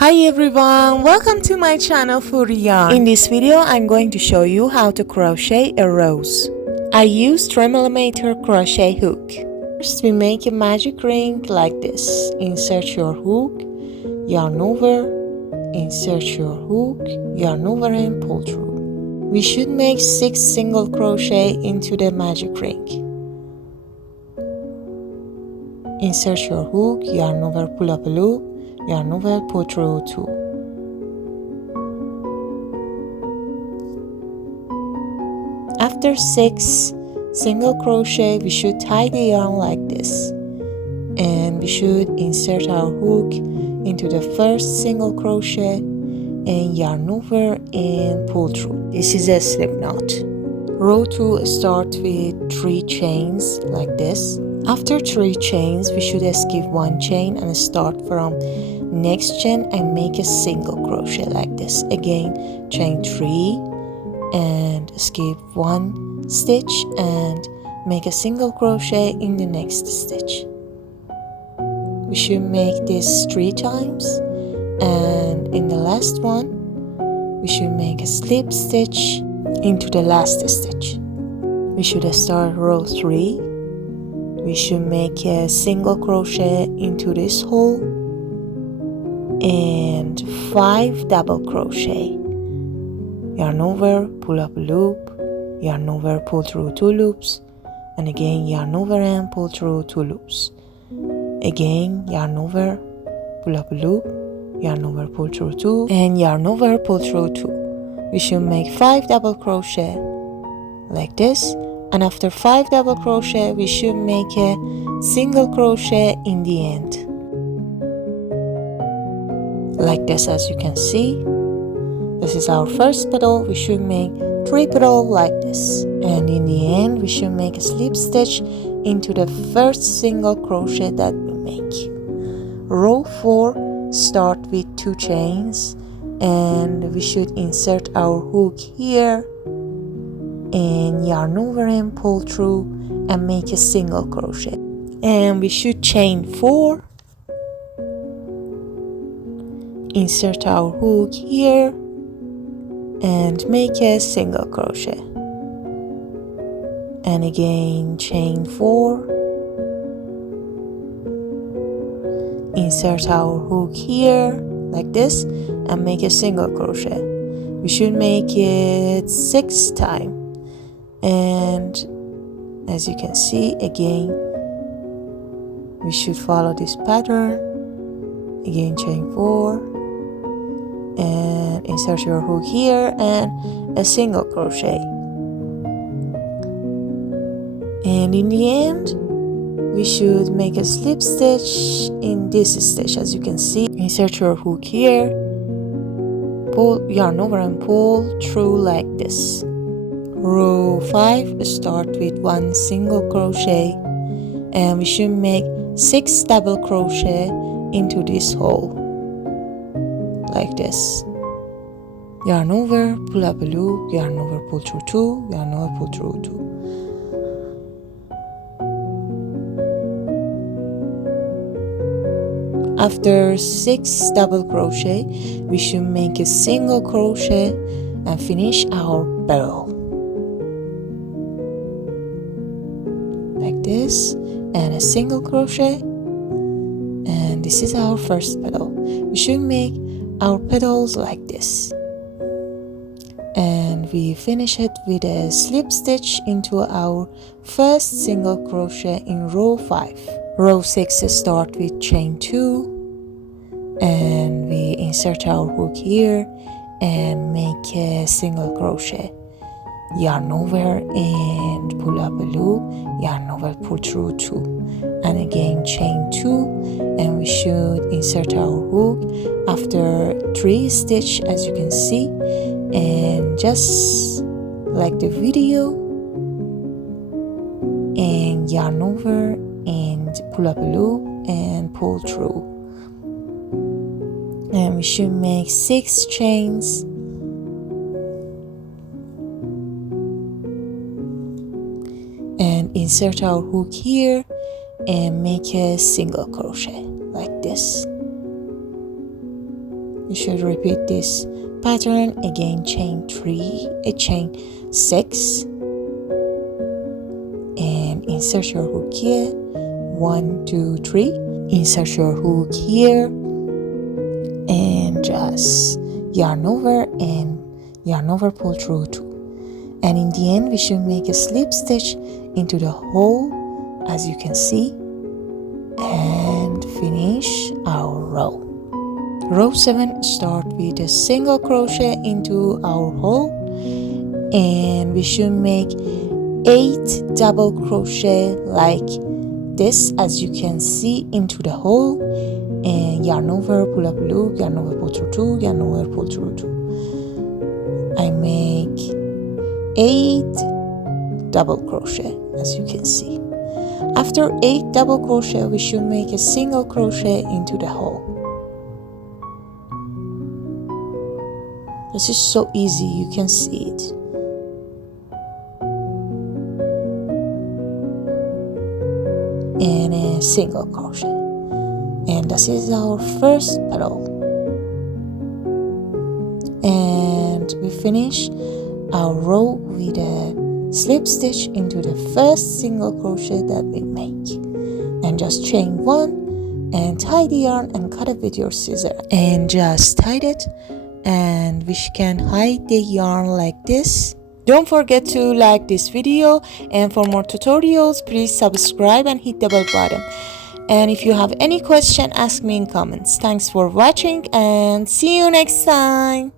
Hi everyone, welcome to my channel for yarn. In this video I'm going to show you how to crochet a rose. I use 3mm crochet hook. First we make a magic ring like this. Insert your hook, yarn over, insert your hook, yarn over and pull through. We should make 6 single crochet into the magic ring. Insert your hook, yarn over, pull up a loop, yarn over, pull through 2. After 6 single crochet, we should tie the yarn like this, and we should insert our hook into the first single crochet and yarn over and pull through. This is a slip knot. Row 2 start with 3 chains like this. After 3 chains, we should skip 1 chain and start from next chain and make a single crochet like this. Again, chain 3 and skip 1 stitch and make a single crochet in the next stitch. We should make this 3 times, and in the last one we should make a slip stitch into the last stitch. We should start row 3. We should make a single crochet into this hole and 5 double crochet. Yarn over, pull up a loop, yarn over, pull through 2 loops, and again yarn over and pull through 2 loops. Again yarn over, pull up a loop, yarn over, pull through 2, and yarn over, pull through 2. We should make 5 double crochet like this. And after 5 double crochet, we should make a single crochet in the end. Like this, as you can see. This is our first petal. We should make 3 petals like this. And in the end, we should make a slip stitch into the first single crochet that we make. Row 4, start with 2 chains. And we should insert our hook here and yarn over and pull through and make a single crochet, and we should chain 4, insert our hook here and make a single crochet, and again chain 4, insert our hook here like this and make a single crochet. We should make it 6 times. And as you can see, again we should follow this pattern. Again chain 4 and insert your hook here and a single crochet, and in the end we should make a slip stitch in this stitch. As you can see, insert your hook here, pull, yarn over and pull through like this. Row 5, start with 1 single crochet, and we should make 6 double crochet into this hole like this. Yarn over, pull up a loop, yarn over, pull through 2, yarn over, pull through 2. After 6 double crochet, we should make a single crochet and finish our petal like this, and a single crochet, and this is our first petal. We should make our petals like this, and we finish it with a slip stitch into our first single crochet in row 5. Row 6, start with chain 2, and we insert our hook here and make a single crochet. Yarn over and pull up a loop, yarn over, pull through 2, and again chain 2, and we should insert our hook after 3 stitch, as you can see, and just like the video, and yarn over and pull up a loop and pull through, and we should make 6 chains, and insert our hook here and make a single crochet like this. you should repeat this pattern again. Chain 6 and insert your hook here. 1 2 3. Insert your hook here and just yarn over and yarn over, pull through 2. And in the end we should make a slip stitch into the hole, as you can see, and finish our row. Row 7, start with a single crochet into our hole, and we should make 8 double crochet like this, as you can see, into the hole, and yarn over, pull up loop, yarn over, pull through 2, yarn over, pull through 2. I make 8 double crochet, as you can see. After 8 double crochet, we should make a single crochet into the hole. This is so easy, you can see it. And a single crochet. And this is our first petal. And we finish our row with a slip stitch into the first single crochet that we make, and just chain 1 and tie the yarn and cut it with your scissor, and just tie it, and we can hide the yarn like this. Don't forget to like this video, and for more tutorials please subscribe and hit the bell button. And if you have any question, ask me in comments. Thanks for watching and see you next time.